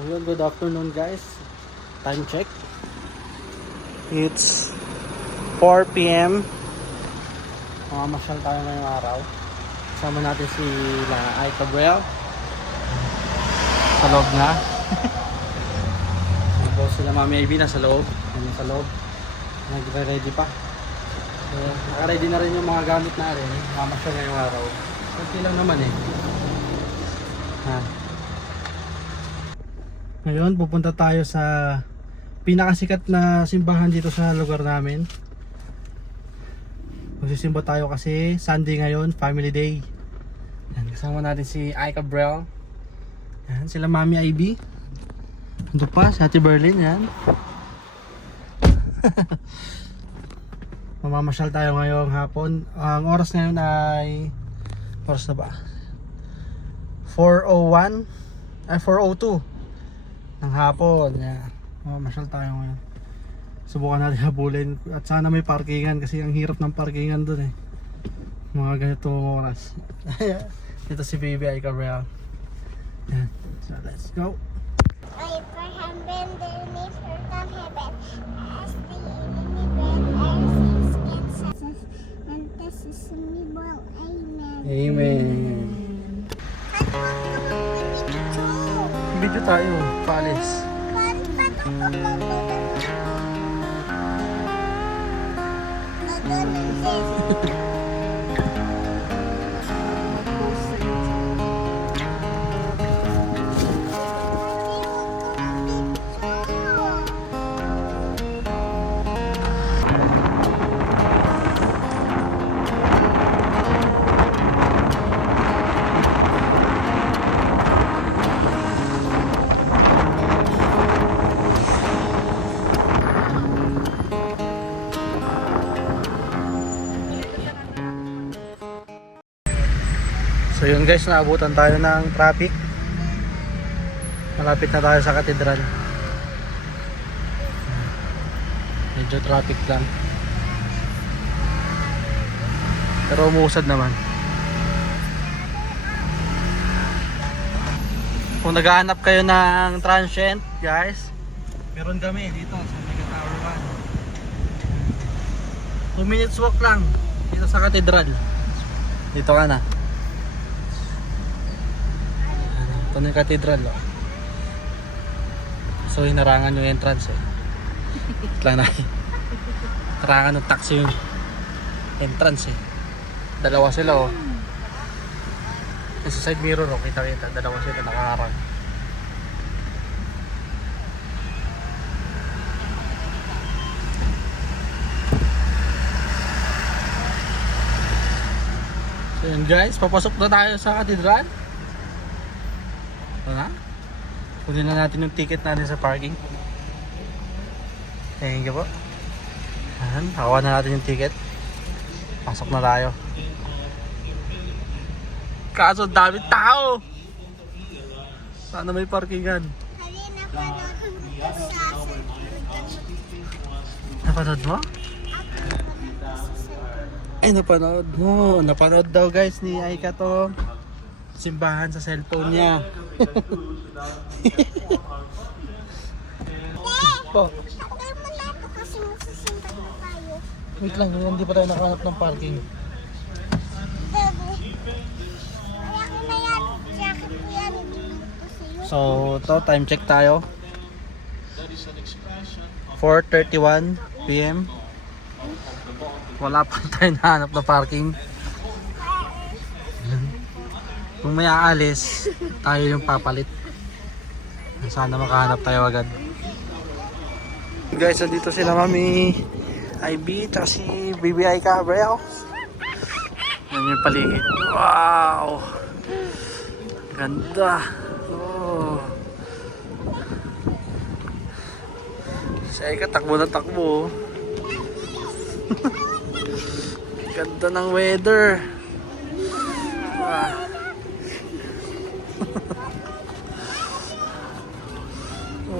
So yun, good afternoon guys. Time check. It's 4 p.m. Mamamasyal tayo ngayong araw. Kasama natin si Ay Cabrel. Sa loob na. Tapos sila Mami Ivy na sa loob. Ano sa loob. Nagre-ready pa. So, naka-ready na rin yung mga gamit na rin. Mamamasyal ngayong araw. Kunti lang naman eh. Ha. Ngayon, pupunta tayo sa pinakasikat na simbahan dito sa lugar namin. Magsisimba tayo kasi Sunday ngayon, family day. Yan, kasama natin si Ay Cabrel. Yan, sila Mami Ivy. Ando pa, si Ate Berlin, yan. Mamamasyal tayo ngayong hapon. Ang oras ngayon ay oras na ba? 4:01 ay 4:02 ng hapon. Yeah. Mamamasyal tayo ngayon. Subukan natin habulin at sana may parkingan kasi ang hirap ng parkingan doon eh. Mga ganitong oras. Dito si Baby Ay Cabrel. Yeah. So let's go. Abraham been there nature from heaven as the enemy bread and this is me well. Amen. Amen. Video tayo, paalis. So yun guys, naabutan tayo ng traffic. Malapit na tayo sa katedral. Medyo traffic lang. Pero umuusad naman. Kung naghahanap kayo ng transient guys, meron kami dito sa Mega Tower 1. 2 minutes walk lang dito sa katedral. Dito ka na. Ito na yung katedral oh. So hinarangan yung entrance eh. Ito lang na. Hinarangan ng taxi yung entrance eh. Dalawa sila oh. Sa side mirror oh, kita dalawa sila nakaharang. So yun guys, papasok na tayo sa katedral. Ito na. Kunin na natin yung ticket natin sa parking. Thank you po. Ayan, hawa na natin yung ticket. Pasok na tayo. Kaso dami tao. Sana may parkingan. Napanood mo? Ay, napanood mo. Napanood daw guys ni Aika to. Simbahan sa cellphone niya. Po. Wait lang, hindi pa tayo nakahanap ng parking. So, to time check tayo. 4:31 PM. Wala pa tayo nahanap na parking. Kung may aalis, tayo yung papalit. Sana makahanap tayo agad. Guys, dito sila Mami Ivy at si Baby Ay Cabrel. Yan yung paligid. Wow! Ganda! Oh. Si Aika takbo na takbo. Ganda ng weather. Wow!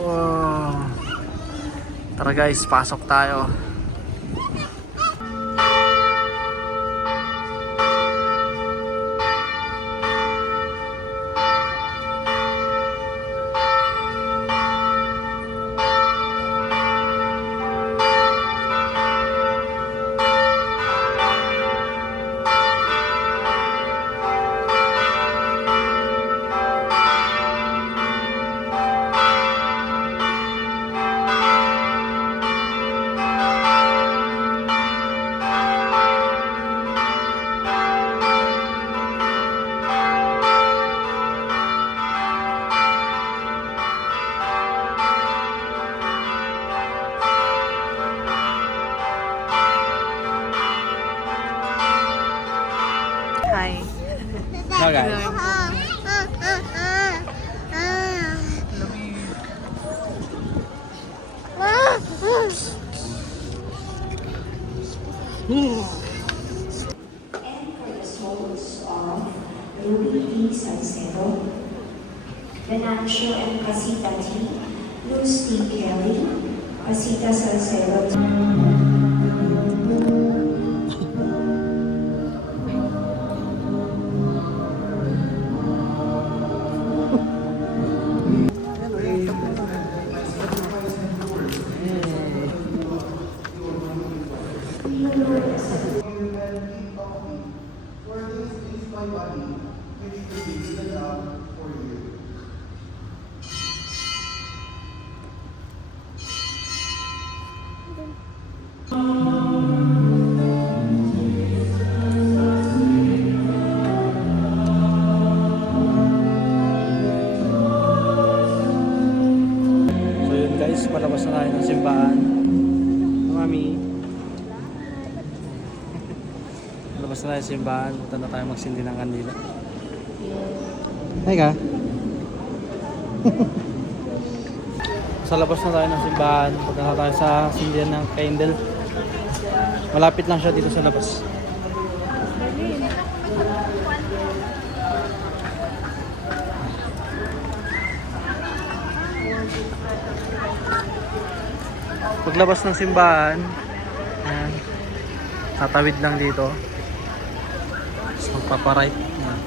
Wow. Tara guys, pasok tayo. guys. Ruby P. Salcedo, Venancio and Casita T. Luz T. Kelly, Casita Salcedo. So yun guys, palabas na tayo ng simbahan. Mami. Palabas na tayo ng simbahan. Punta na tayo magsindi ng kandila. Hi ka. Sa labas na tayo ng simbahan. Punta na tayo sa sindihan ng candle. Malapit lang siya dito sa labas. Paglabas ng simbahan, ayan, tatawid lang dito. Tapos magpaparight. Ayan.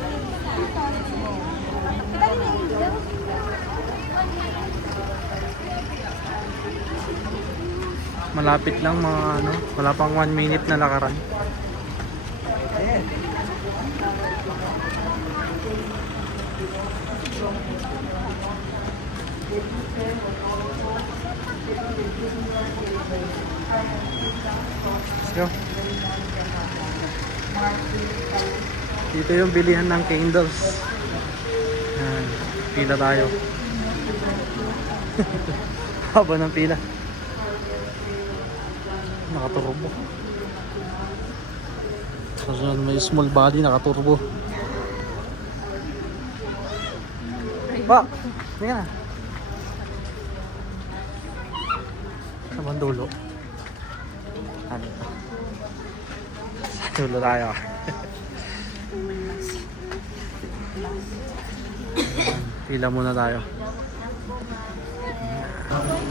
Malapit lang mga ano, wala pang 1 minute na lakaran. Let's go. Dito yung bilihan ng candles. Ayan, pila tayo. Haba ng pila. Nakaturbo. Kasunod may small body, nakaturbo. Pa! Hindi ka na. Sa bandulo. Ano? Sa dulo tayo. Pila muna tayo.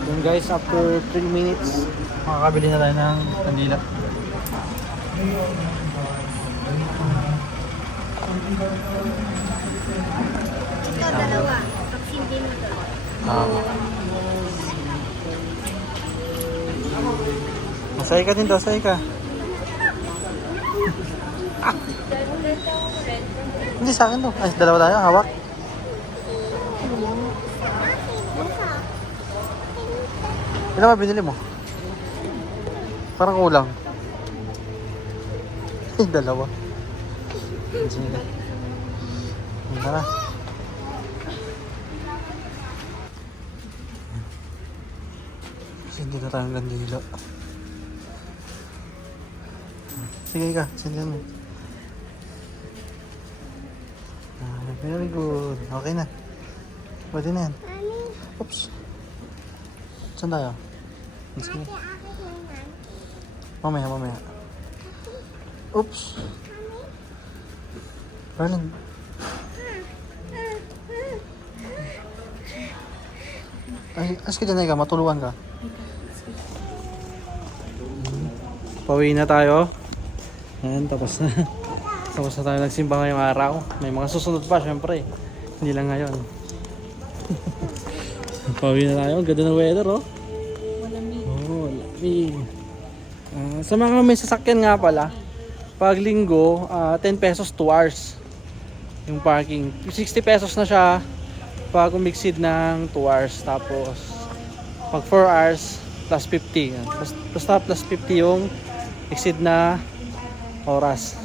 Yun guys, after 3 minutes, makakabili na tayo ng kandila. Ito, dalawa. Pag hindi mo dalawa. Masaya ka din daw, masaya ka. Hindi sa akin to. Ay, dalawa tayo, hawak. Ilan ba binili mo? Parang kulang. Ay, dalawa. Sige. Tara. Sindi na tayong kandila. Sige ka, sindihan mo. Very good. Okay na. Pwede na yan. Oops. Saan tayo? Let's go. Mamaya. Oops. Darling. Ay, aski din ka, matuluan ka. Pauwi na tayo. Ayan, tapos na. Tapos na tayo nagsimba ngayong araw. May mga susunod pa, syempre. Hindi lang ngayon. Pauwi na tayo. Ang ganda ng weather, oh. Malamig. Oh, lamig. Sa mga may sasakyan nga pala, pag linggo, 10 pesos 2 hours yung parking. 60 pesos na siya pag umixid ng 2 hours. Tapos, pag 4 hours, plus 50. Yan. Basta plus 50 yung exceed na oras.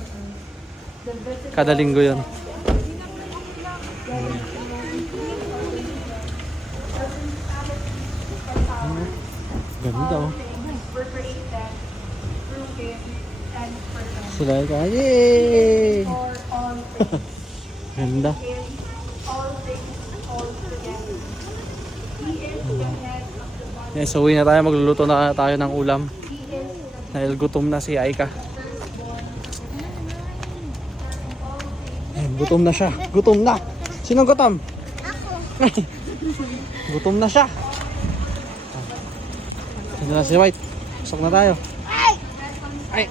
Kada linggo yun. Ganda, oh. Sila ka. Yay! Ganda Ganda. Yes, so uwi na tayo. Magluluto na tayo ng ulam. Dahil gutom na si Aika. Ayun, gutom na siya. Gutom na. Sinong gutom? Ako. Gutom na siya. Sino na si White? Pasok na tayo. Ay!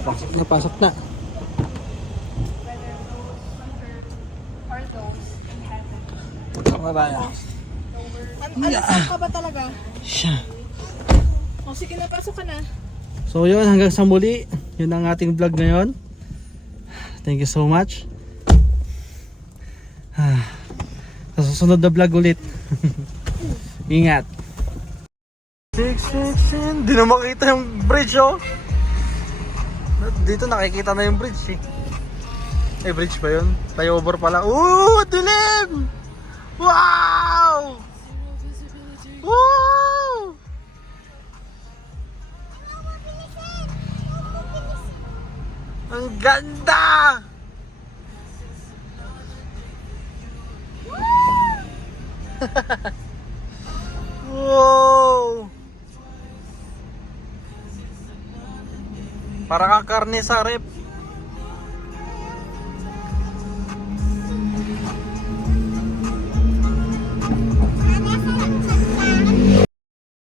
Pasok na. Pasok na tayo. Alas ka ba talaga? Siya. O sige na, pasok ka na. So yun, hanggang sa muli. Yun ang ating vlog ngayon. Thank you so much. Sa susunod na vlog ulit. Ingat. 616. Di na makita yung bridge, oh. Dito nakikita na yung bridge, eh. Eh, bridge ba yun? Flyover pala. Ooh, dilim! Wow! Wow! Ang ganda! Wow! Para kang karne sa rep.